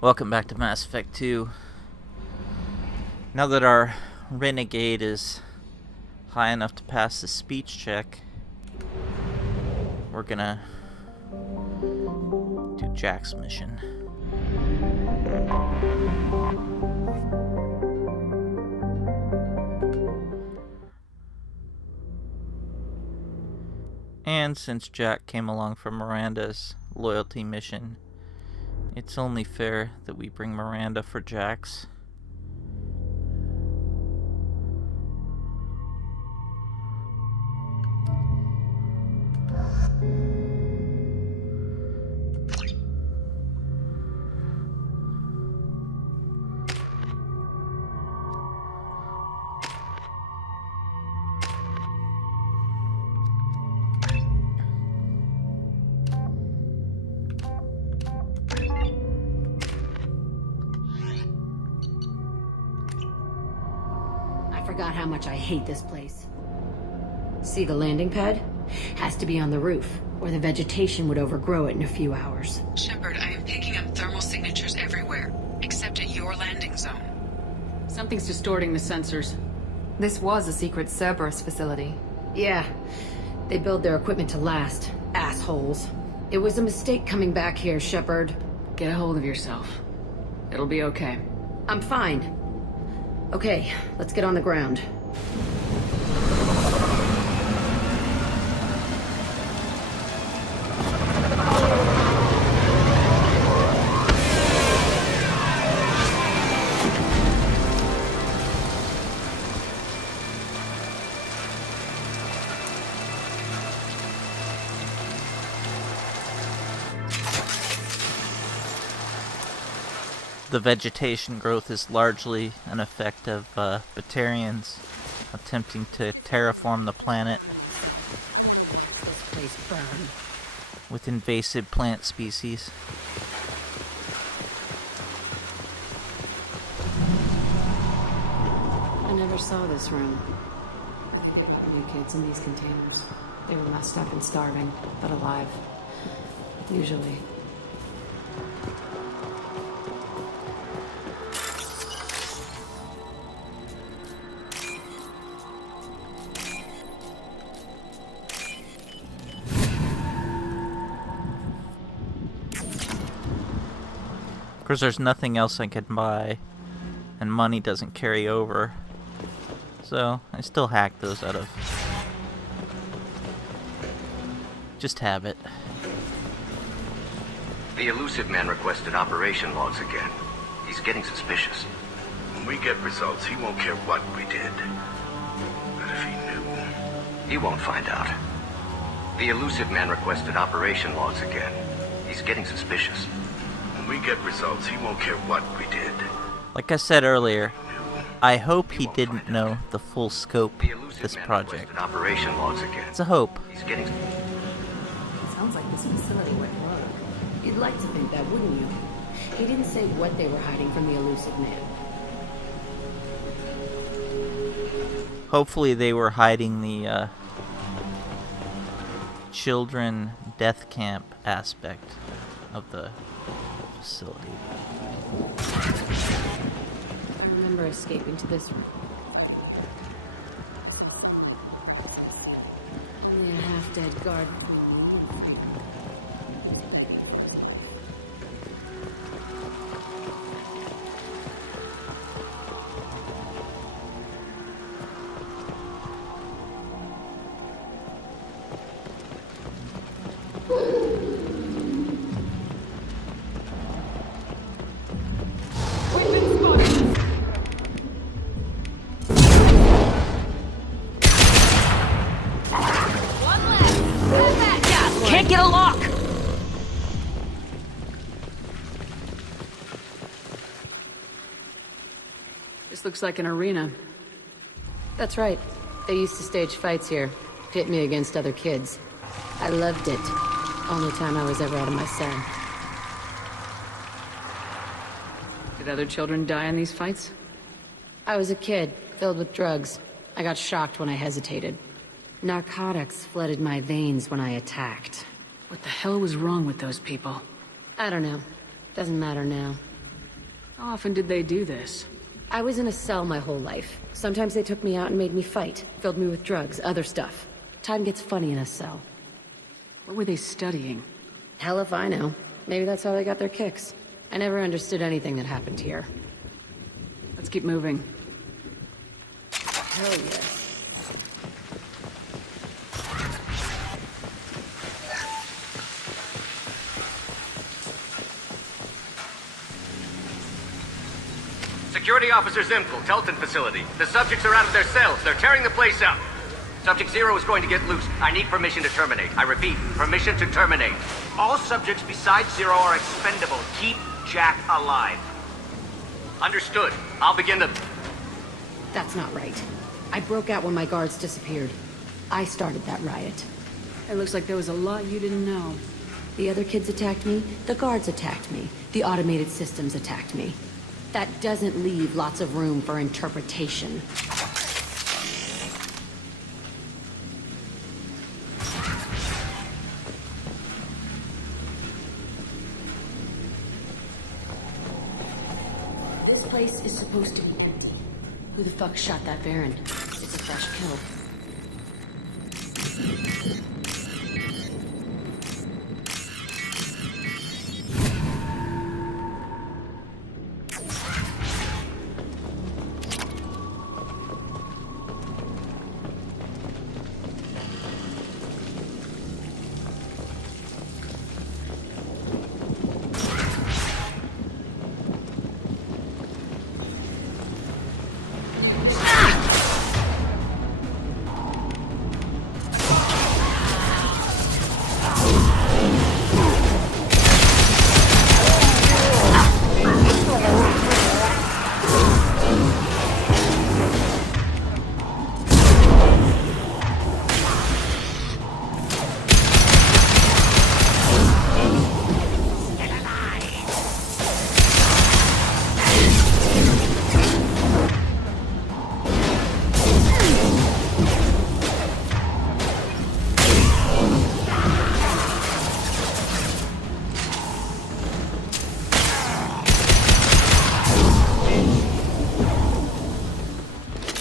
Welcome back to Mass Effect 2. Now that our Renegade is high enough to pass the speech check, we're gonna do Jack's mission. And since Jack came along for Miranda's loyalty mission, it's only fair that we bring Miranda for Jack's. Forgot how much I hate this place. See the landing pad? Has to be on the roof, or the vegetation would overgrow it in a few hours. Shepard, I am picking up thermal signatures everywhere, except at your landing zone. Something's distorting the sensors. This was a secret Cerberus facility. Yeah, they build their equipment to last. Assholes. It was a mistake coming back here, Shepard. Get a hold of yourself. It'll be okay. I'm fine. Okay, let's get on the ground. The vegetation growth is largely an effect of Batarians attempting to terraform the planet This place burned. with invasive plant species. I never saw this room. New kids in these containers. They were messed up and starving, but alive. Usually. Of course, there's nothing else I can buy, and money doesn't carry over, so I still hack those out of just habit. The elusive man requested operation logs again. He's getting suspicious. When we get results, he won't care what we did. But if he knew... He won't find out. The elusive man requested operation logs again. He's getting suspicious. When we get results, he won't care what we did. Like I said earlier, I hope he didn't know the full scope The of elusive this man project. requested operation logs again. It's a hope. He's getting... Sounds like this facility went rogue. You'd like to think that, wouldn't you? He didn't say what they were hiding from the elusive man. Hopefully they were hiding the children death camp aspect of the facility. I remember escaping to this room. Only a half-dead guard. Can't get a lock! This looks like an arena. That's right. They used to stage fights here. Pit me against other kids. I loved it. Only time I was ever out of my cell. Did other children die in these fights? I was a kid, filled with drugs. I got shocked when I hesitated. Narcotics flooded my veins when I attacked. What the hell was wrong with those people? I don't know. Doesn't matter now. How often did they do this? I was in a cell my whole life. Sometimes they took me out and made me fight. Filled me with drugs, other stuff. Time gets funny in a cell. What were they studying? Hell if I know. Maybe that's how they got their kicks. I never understood anything that happened here. Let's keep moving. Hell yes. Security Officer Zimkel, Telton facility. The subjects are out of their cells. They're tearing the place up. Subject Zero is going to get loose. I need permission to terminate. I repeat, permission to terminate. All subjects besides Zero are expendable. Keep Jack alive. Understood. I'll begin the... That's not right. I broke out when my guards disappeared. I started that riot. It looks like there was a lot you didn't know. The other kids attacked me, the guards attacked me, the automated systems attacked me. That doesn't leave lots of room for interpretation. This place is supposed to be empty. Who the fuck shot that Baron? It's a fresh kill.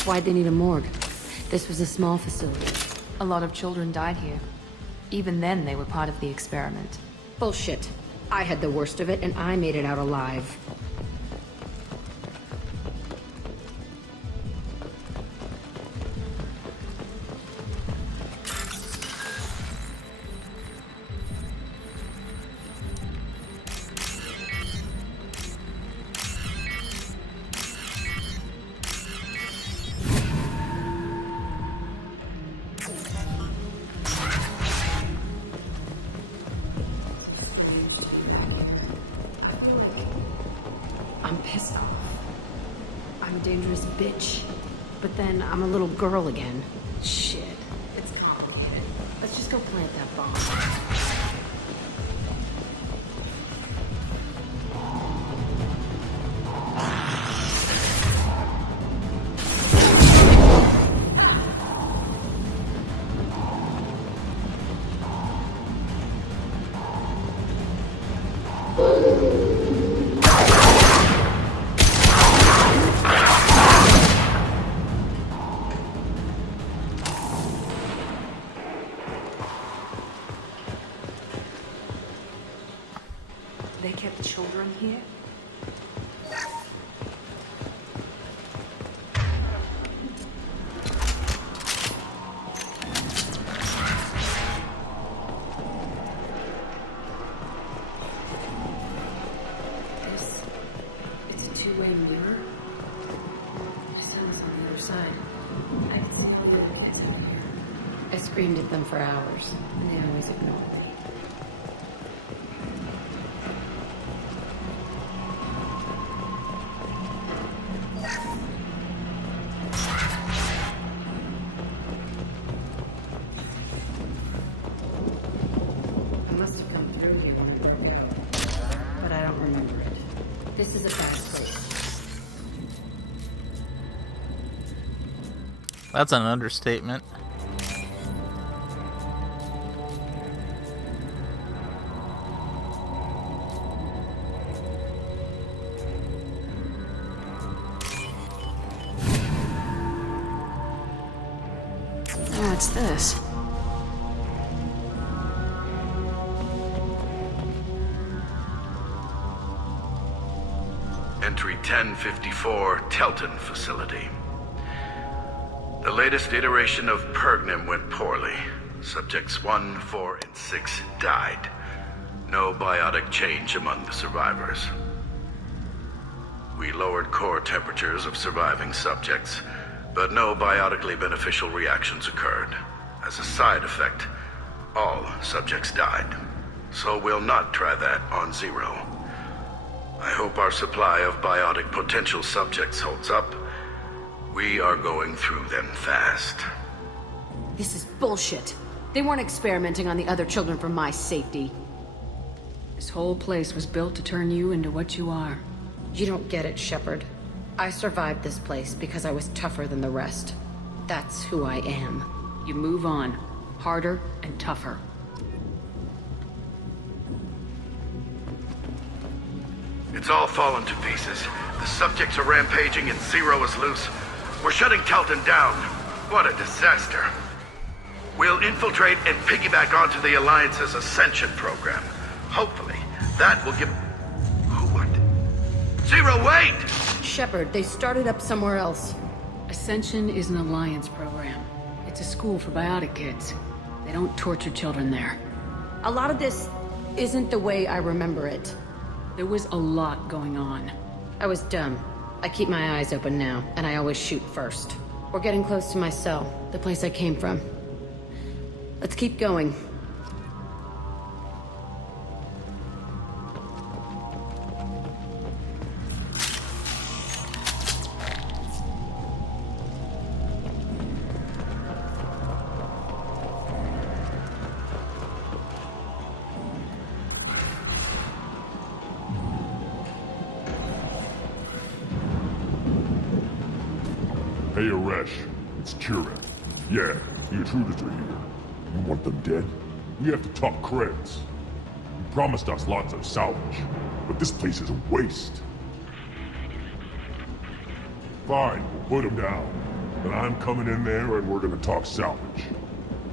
Why'd they need a morgue? This was a small facility. A lot of children died here. Even then, they were part of the experiment. Bullshit. I had the worst of it, and I made it out alive. I'm pissed off. I'm a dangerous bitch. But then I'm a little girl again. Shit. It's complicated. Let's just go plant that bomb. They kept children here? It's a two-way mirror. Sounds on the other side. I can smell the guys up here. I screamed at them for hours, and they always ignored me. I must have come through here when it broke out, but I don't remember it. This is a bad place. That's an understatement. What's this? Entry 1054, Telton Facility. The latest iteration of Pergnim went poorly. Subjects 1, 4, and 6 died. No biotic change among the survivors. We lowered core temperatures of surviving subjects, but no biotically beneficial reactions occurred. As a side effect, all subjects died. So we'll not try that on Zero. I hope our supply of biotic potential subjects holds up. We are going through them fast. This is bullshit. They weren't experimenting on the other children for my safety. This whole place was built to turn you into what you are. You don't get it, Shepard. I survived this place because I was tougher than the rest. That's who I am. You move on. Harder and tougher. It's all fallen to pieces. The subjects are rampaging and Zero is loose. We're shutting Telton down. What a disaster. We'll infiltrate and piggyback onto the Alliance's Ascension program. Hopefully, that will give... What? Zero, wait! Shepard, they started up somewhere else. Ascension is an Alliance program. It's a school for biotic kids. They don't torture children there. A lot of this isn't the way I remember it. There was a lot going on. I was dumb. I keep my eyes open now, and I always shoot first. We're getting close to my cell, the place I came from. Let's keep going. Hey, Aresh. It's Kira. Yeah, the intruders are here. You want them dead? We have to talk credits. You promised us lots of salvage, but this place is a waste. Fine, we'll put them down. But I'm coming in there and we're gonna talk salvage.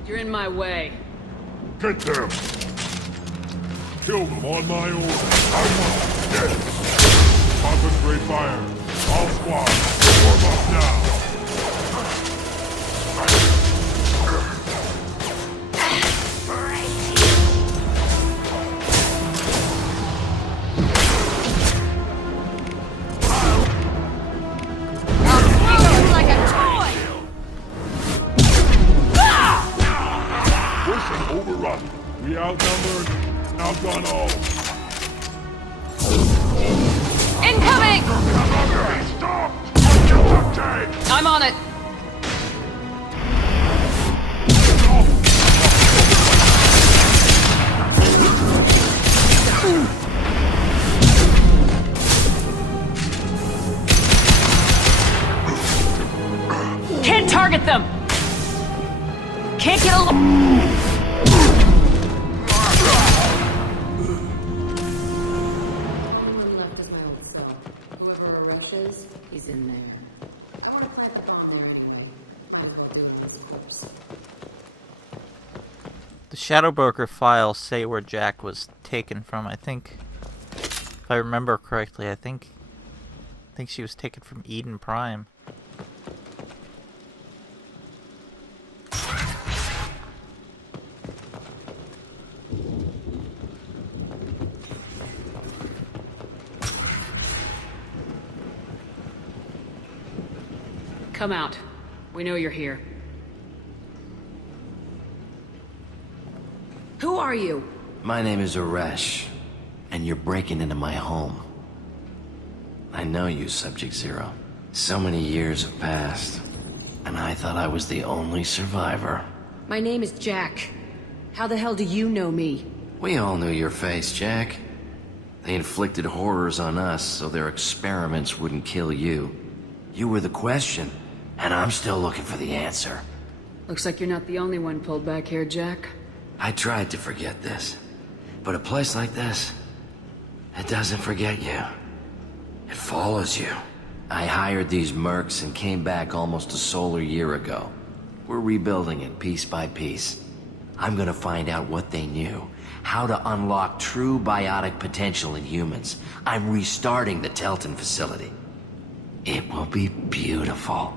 You're in my way. Get them! Kill them on my order. I want them dead. Concentrate fire. All squads, warm up now. We outnumbered, outdone all. Incoming! Stop! Just a I'm on it. Can't target them! Can't get a... He's in there. I want to find the bomb there anyway. Find what Lewis corpse. The Shadow Broker files say where Jack was taken from. I think, if I remember correctly, I think she was taken from Eden Prime. Come out. We know you're here. Who are you? My name is Aresh, and you're breaking into my home. I know you, Subject Zero. So many years have passed, and I thought I was the only survivor. My name is Jack. How the hell do you know me? We all knew your face, Jack. They inflicted horrors on us so their experiments wouldn't kill you. You were the question, and I'm still looking for the answer. Looks like you're not the only one pulled back here, Jack. I tried to forget this, but a place like this, it doesn't forget you. It follows you. I hired these mercs and came back almost a solar year ago. We're rebuilding it piece by piece. I'm gonna find out what they knew. How to unlock true biotic potential in humans. I'm restarting the Telton facility. It will be beautiful.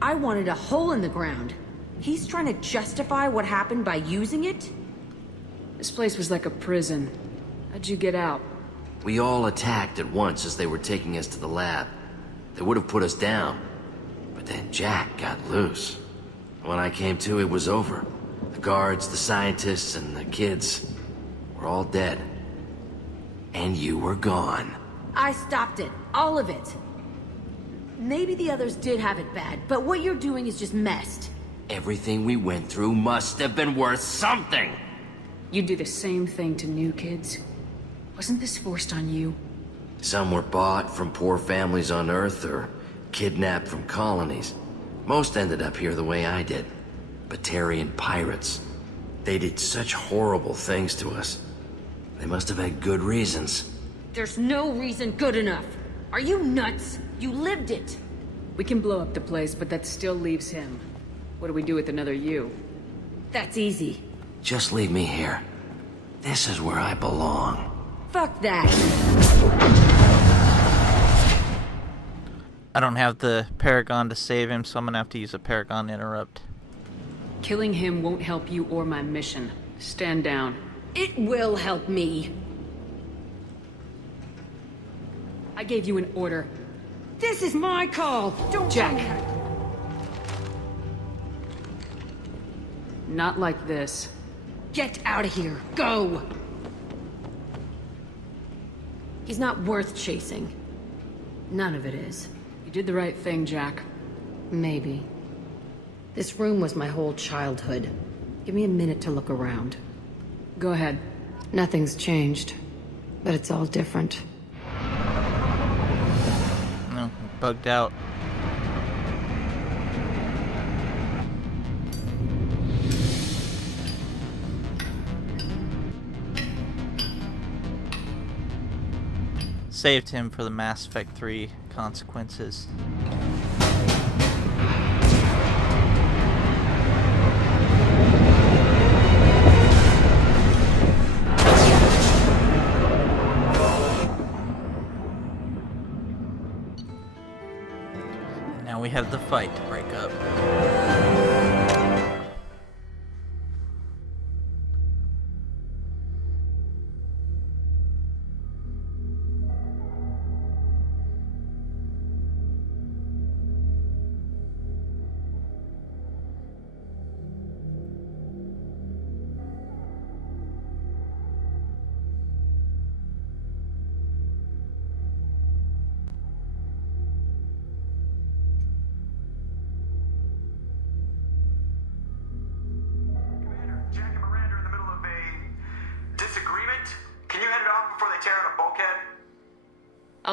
I wanted a hole in the ground. He's trying to justify what happened by using it? This place was like a prison. How'd you get out? We all attacked at once as they were taking us to the lab. They would have put us down. But then Jack got loose. When I came to, it was over. The guards, the scientists, and the kids were all dead. And you were gone. I stopped it. All of it. Maybe the others did have it bad, but what you're doing is just messed. Everything we went through must have been worth something! You do the same thing to new kids. Wasn't this forced on you? Some were bought from poor families on Earth or kidnapped from colonies. Most ended up here the way I did. Batarian pirates. They did such horrible things to us. They must have had good reasons. There's no reason good enough. Are you nuts? You lived it. We can blow up the place, but that still leaves him. What do we do with another you? That's easy. Just leave me here. This is where I belong. Fuck that. I don't have the Paragon to save him, so I'm gonna have to use a Paragon interrupt. Killing him won't help you or my mission. Stand down. It will help me. I gave you an order. This is my call. Don't Jack. tell me. Not like this. Get out of here. Go. He's not worth chasing. None of it is. You did the right thing, Jack. Maybe. This room was my whole childhood. Give me a minute to look around. Go ahead. Nothing's changed, but it's all different. No, bugged out. Saved him for the Mass Effect 3 consequences. Now we have the fight to break up.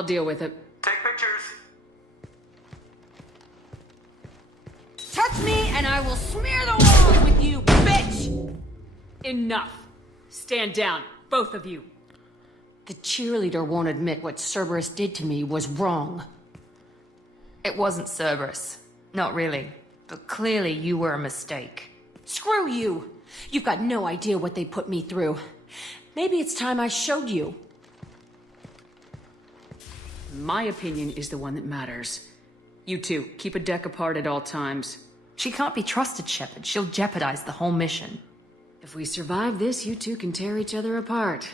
I'll deal with it. Take pictures. Touch me and I will smear the walls with you, bitch! Enough. Stand down, both of you. The cheerleader won't admit what Cerberus did to me was wrong. It wasn't Cerberus. Not really. But clearly you were a mistake. Screw you! You've got no idea what they put me through. Maybe it's time I showed you. My opinion is the one that matters. You two, keep a deck apart at all times. She can't be trusted, Shepard. She'll jeopardize the whole mission. If we survive this, you two can tear each other apart.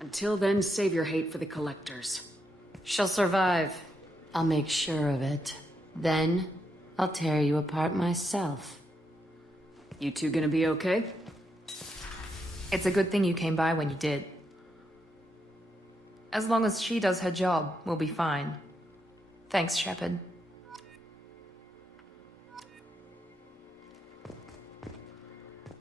Until then, save your hate for the collectors. She'll survive. I'll make sure of it. Then, I'll tear you apart myself. You two gonna be okay? It's a good thing you came by when you did. As long as she does her job, we'll be fine. Thanks, Shepard.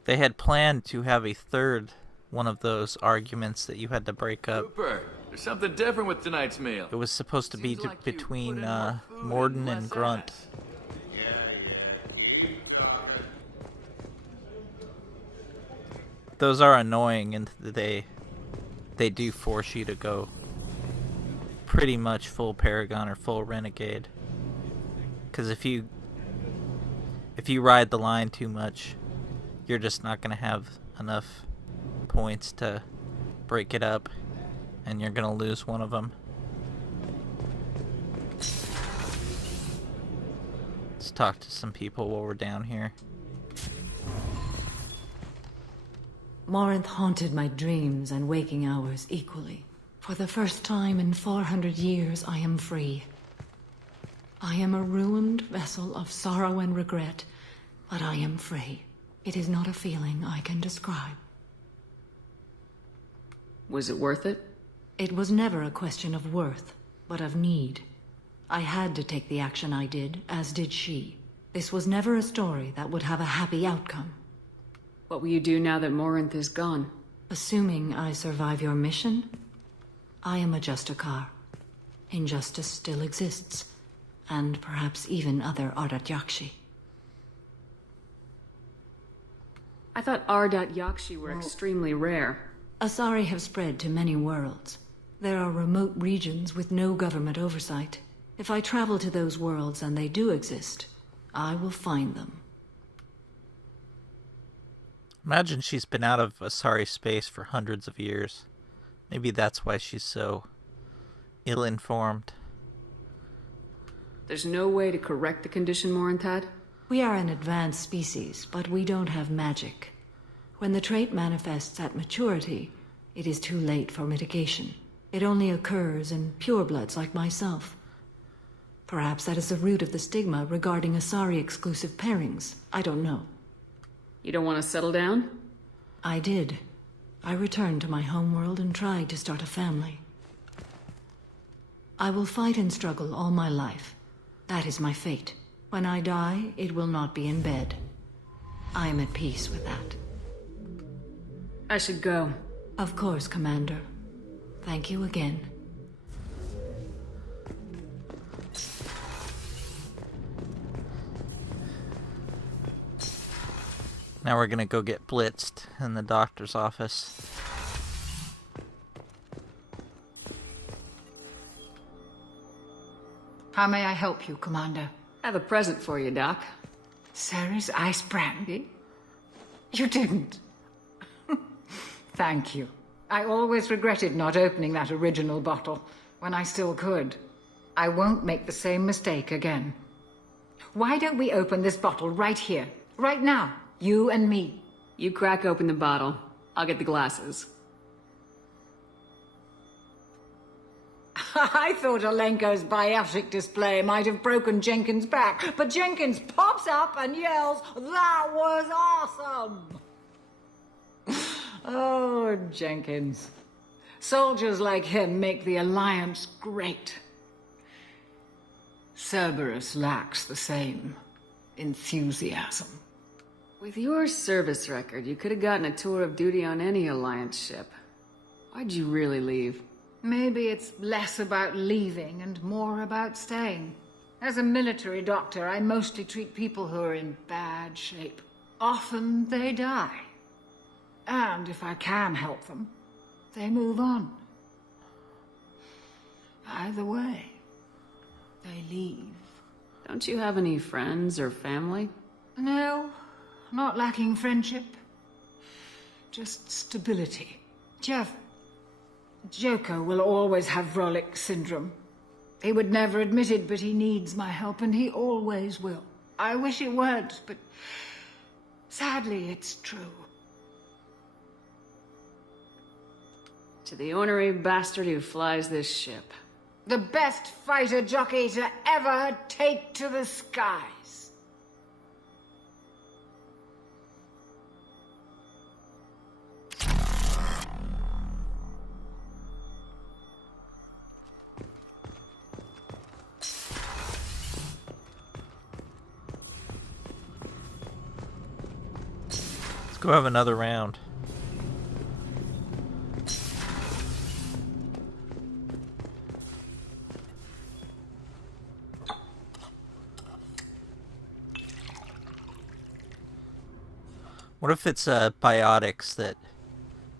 They had planned to have a third one of those arguments that you had to break up. Cooper, there's something different with tonight's meal. It was supposed to be Seems like you between put in more food Morden and and less Grunt. ass. Those are annoying, and they do force you to go pretty much full Paragon or full Renegade. Because if you if you ride the line too much, you're just not going to have enough points to break it up, and you're going to lose one of them. Let's talk to some people while we're down here. Morinth haunted my dreams and waking hours equally. For the first time in 400 years, I am free. I am a ruined vessel of sorrow and regret, but I am free. It is not a feeling I can describe. Was it worth it? It was never a question of worth, but of need. I had to take the action I did, as did she. This was never a story that would have a happy outcome. What will you do now that Morinth is gone? Assuming I survive your mission, I am a Justicar. Injustice still exists, and perhaps even other Ardat Yakshi. I thought Ardat Yakshi were extremely rare. Asari have spread to many worlds. There are remote regions with no government oversight. If I travel to those worlds and they do exist, I will find them. Imagine she's been out of Asari space for hundreds of years. Maybe that's why she's so ill-informed. There's no way to correct the condition Morinth had? We are an advanced species, but we don't have magic. When the trait manifests at maturity, it is too late for mitigation. It only occurs in purebloods like myself. Perhaps that is the root of the stigma regarding Asari-exclusive pairings. I don't know. You don't want to settle down? I did. I returned to my homeworld and tried to start a family. I will fight and struggle all my life. That is my fate. When I die, it will not be in bed. I am at peace with that. I should go. Of course, Commander. Thank you again. Now we're gonna go get blitzed in the doctor's office. How may I help you, Commander? I have a present for you, Doc. Sarah's ice brandy? You didn't. Thank you. I always regretted not opening that original bottle when I still could. I won't make the same mistake again. Why don't we open this bottle right here, right now? You and me. You crack open the bottle. I'll get the glasses. I thought Alenko's biotic display might have broken Jenkins' back, but Jenkins pops up and yells, "That was awesome!" Oh, Jenkins. Soldiers like him make the Alliance great. Cerberus lacks the same enthusiasm. With your service record, you could have gotten a tour of duty on any Alliance ship. Why'd you really leave? Maybe it's less about leaving and more about staying. As a military doctor, I mostly treat people who are in bad shape. Often they die. And if I can help them, they move on. Either way, they leave. Don't you have any friends or family? No, not lacking friendship. Just stability. Joko will always have Vrolic syndrome. He would never admit it, but he needs my help, and he always will. I wish it weren't, but sadly, it's true. To the ornery bastard who flies this ship. The best fighter jockey to ever take to the skies. Let's go have another round. What if it's biotics that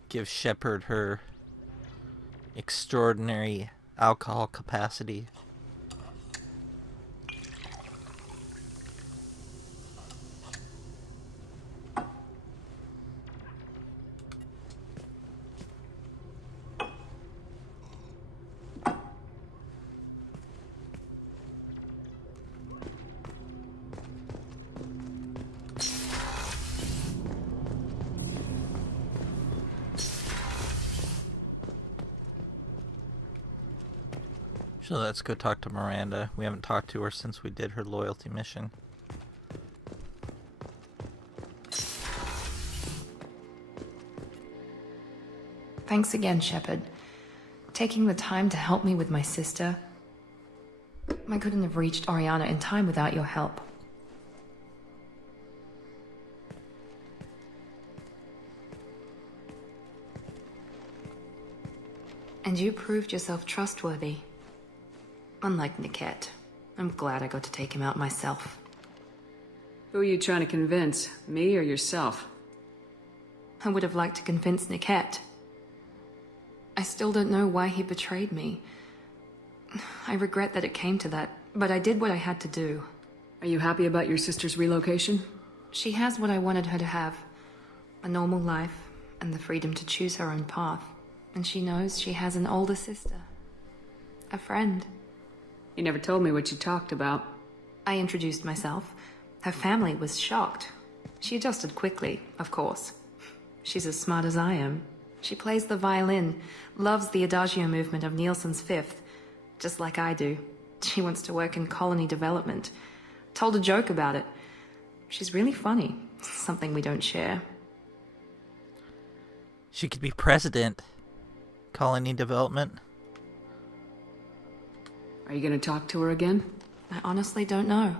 give Shepard her extraordinary alcohol capacity? So let's go talk to Miranda. We haven't talked to her since we did her loyalty mission. Thanks again, Shepard. Taking the time to help me with my sister. I couldn't have reached Oriana in time without your help. And you proved yourself trustworthy. Unlike Niket, I'm glad I got to take him out myself. Who are you trying to convince? Me or yourself? I would have liked to convince Niket. I still don't know why he betrayed me. I regret that it came to that, but I did what I had to do. Are you happy about your sister's relocation? She has what I wanted her to have. A normal life, and the freedom to choose her own path. And she knows she has an older sister. A friend. You never told me what you talked about. I introduced myself. Her family was shocked. She adjusted quickly, of course. She's as smart as I am. She plays the violin, loves the adagio movement of Nielsen's Fifth, just like I do. She wants to work in colony development. Told a joke about it. She's really funny, something we don't share. She could be president. Colony development. Are you gonna talk to her again? I honestly don't know.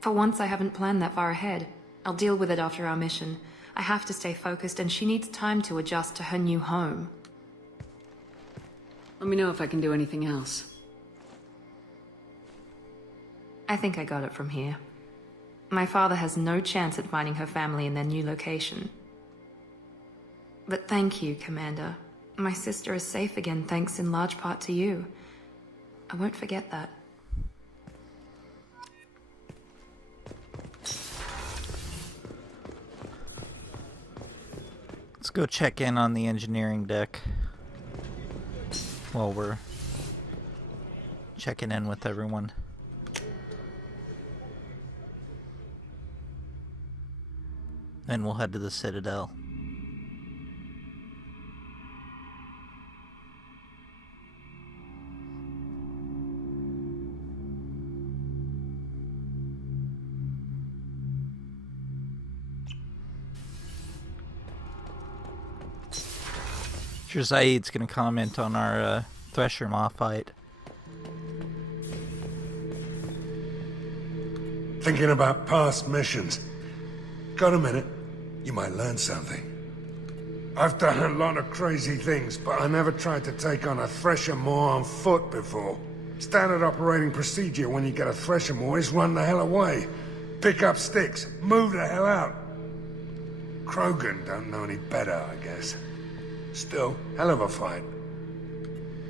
For once, I haven't planned that far ahead. I'll deal with it after our mission. I have to stay focused, and she needs time to adjust to her new home. Let me know if I can do anything else. I think I got it from here. My father has no chance at finding her family in their new location. But thank you, Commander. My sister is safe again thanks in large part to you. I won't forget that. Let's go check in on the engineering deck while we're checking in with everyone. Then we'll head to the Citadel. Sure, Zaid's gonna comment on our Thresher Maw fight. Thinking about past missions. Got a minute? You might learn something. I've done a lot of crazy things, but I never tried to take on a Thresher Maw on foot before. Standard operating procedure when you get a Thresher Maw is run the hell away. Pick up sticks, move the hell out. Krogan don't know any better, I guess. Still, hell of a fight.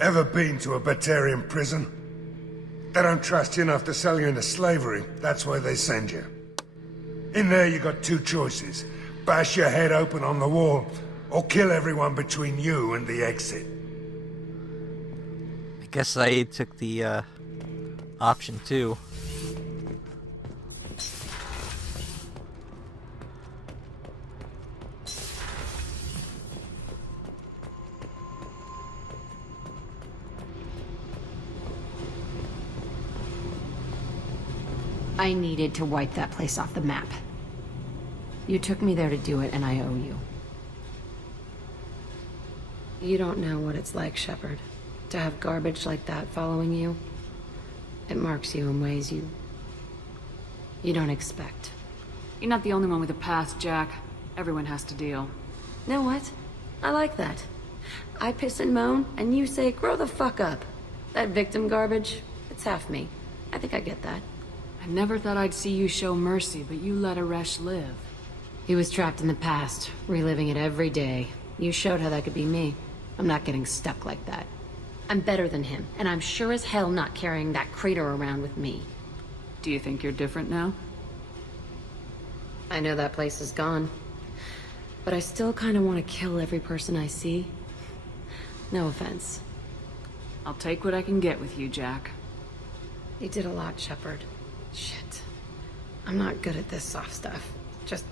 Ever been to a Batarian prison? They don't trust you enough to sell you into slavery. That's why they send you. In there you got two choices. Bash your head open on the wall, or kill everyone between you and the exit. I guess Zaid took the option 2. I needed to wipe that place off the map. You took me there to do it, and I owe you. You don't know what it's like, Shepard, to have garbage like that following you. It marks you in ways you don't expect. You're not the only one with a past, Jack. Everyone has to deal. Know what? I like that. I piss and moan, and you say, grow the fuck up. That victim garbage, it's half me. I think I get that. I never thought I'd see you show mercy, but you let Aresh live. He was trapped in the past, reliving it every day. You showed how that could be me. I'm not getting stuck like that. I'm better than him, and I'm sure as hell not carrying that crater around with me. Do you think you're different now? I know that place is gone. But I still kind of want to kill every person I see. No offense. I'll take what I can get with you, Jack. You did a lot, Shepard. Shit. I'm not good at this soft stuff. Just...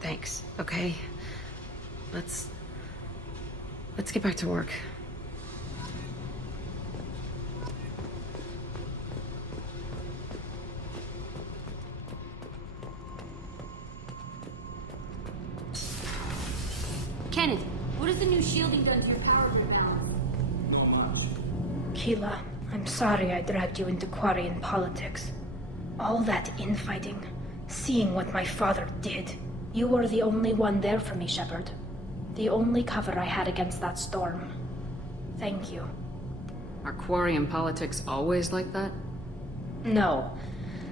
thanks, okay? Let's get back to work. Tequila, I'm sorry I dragged you into Quarian politics. All that infighting, seeing what my father did. You were the only one there for me, Shepard. The only cover I had against that storm. Thank you. Are Quarian politics always like that? No.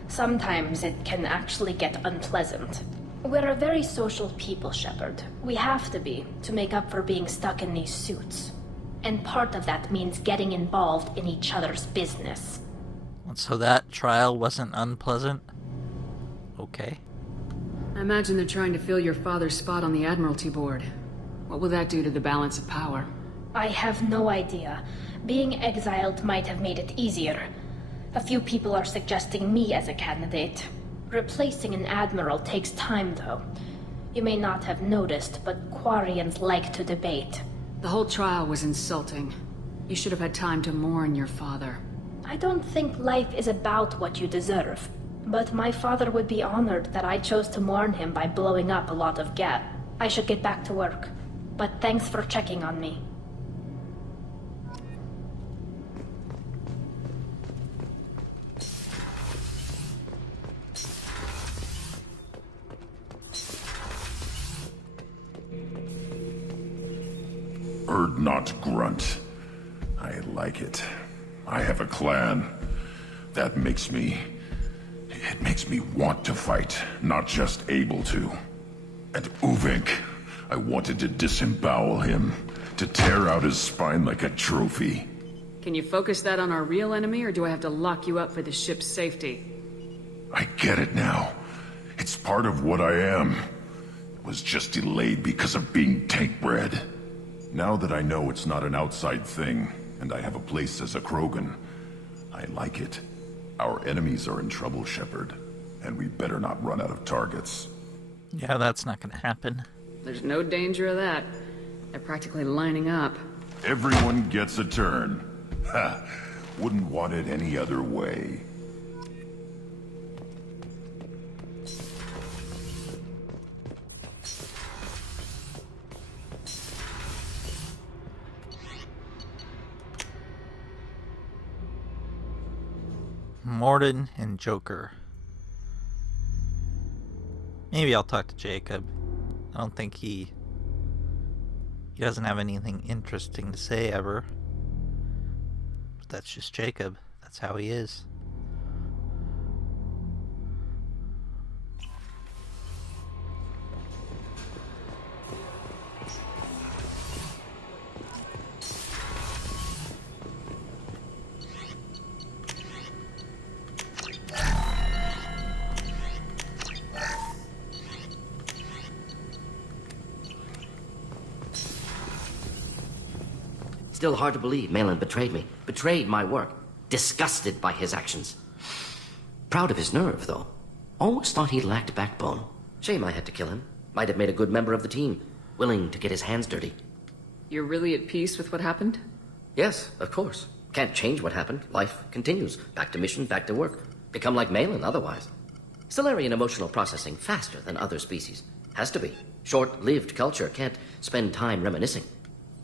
Sometimes it can actually get unpleasant. We're a very social people, Shepard. We have to be, to make up for being stuck in these suits. And part of that means getting involved in each other's business. So that trial wasn't unpleasant? Okay. I imagine they're trying to fill your father's spot on the Admiralty Board. What will that do to the balance of power? I have no idea. Being exiled might have made it easier. A few people are suggesting me as a candidate. Replacing an admiral takes time, though. You may not have noticed, but Quarians like to debate. The whole trial was insulting. You should have had time to mourn your father. I don't think life is about what you deserve. But my father would be honored that I chose to mourn him by blowing up a lot of gas. I should get back to work. But thanks for checking on me. Bird not grunt. I like it. I have a clan. That makes me... It makes me want to fight, not just able to. And Uvink, I wanted to disembowel him, to tear out his spine like a trophy. Can you focus that on our real enemy, or do I have to lock you up for the ship's safety? I get it now. It's part of what I am. It was just delayed because of being tank-bred. Now that I know it's not an outside thing, and I have a place as a Krogan, I like it. Our enemies are in trouble, Shepard, and we better not run out of targets. Yeah, that's not gonna happen. There's no danger of that. They're practically lining up. Everyone gets a turn. Ha! Wouldn't want it any other way. Morden and Joker. Maybe I'll talk to Jacob. I don't think he doesn't have anything interesting to say ever. But that's just Jacob. That's how he is. Still hard to believe Malin betrayed me. Betrayed my work. Disgusted by his actions. Proud of his nerve, though. Almost thought he lacked backbone. Shame I had to kill him. Might have made a good member of the team. Willing to get his hands dirty. You're really at peace with what happened? Yes, of course. Can't change what happened. Life continues. Back to mission, back to work. Become like Malin otherwise. Stellarian emotional processing faster than other species. Has to be. Short-lived culture can't spend time reminiscing.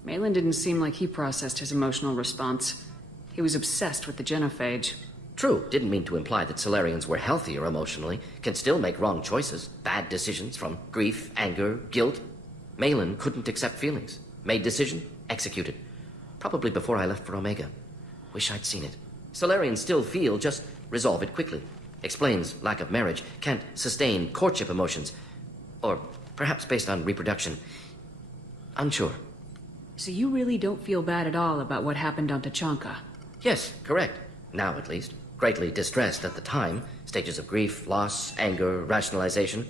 Malin didn't seem like he processed his emotional response. He was obsessed with the genophage. True, didn't mean to imply that Solarians were healthier emotionally, can still make wrong choices, bad decisions from grief, anger, guilt. Malin couldn't accept feelings. Made decision, executed. Probably before I left for Omega. Wish I'd seen it. Solarians still feel, just resolve it quickly. Explains lack of marriage, can't sustain courtship emotions. Or perhaps based on reproduction. Unsure. So you really don't feel bad at all about what happened on Tachanka? Yes, correct. Now at least. Greatly distressed at the time. Stages of grief, loss, anger, rationalization.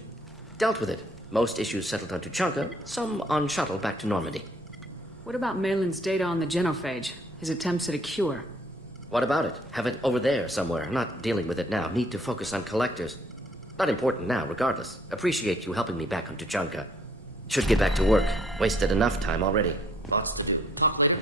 Dealt with it. Most issues settled on Tachanka, some on shuttle back to Normandy. What about Malin's data on the genophage? His attempts at a cure? What about it? Have it over there somewhere. Not dealing with it now. Need to focus on collectors. Not important now, regardless. Appreciate you helping me back on Tachanka. Should get back to work. Wasted enough time already. Lots to do. Talk later.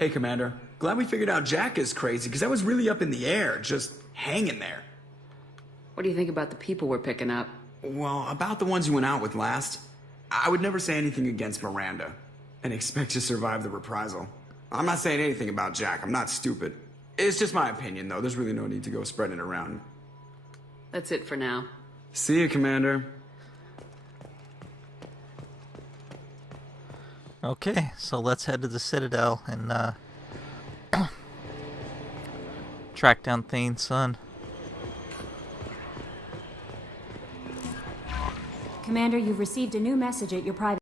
Hey, Commander. Glad we figured out Jack is crazy, because that was really up in the air, just hanging there. What do you think about the people we're picking up? Well, about the ones you went out with last, I would never say anything against Miranda, and expect to survive the reprisal. I'm not saying anything about Jack, I'm not stupid. It's just my opinion, though. There's really no need to go spreading it around. That's it for now. See you, Commander. Okay, so let's head to the Citadel and track down Thane's son. Commander, you've received a new message at your private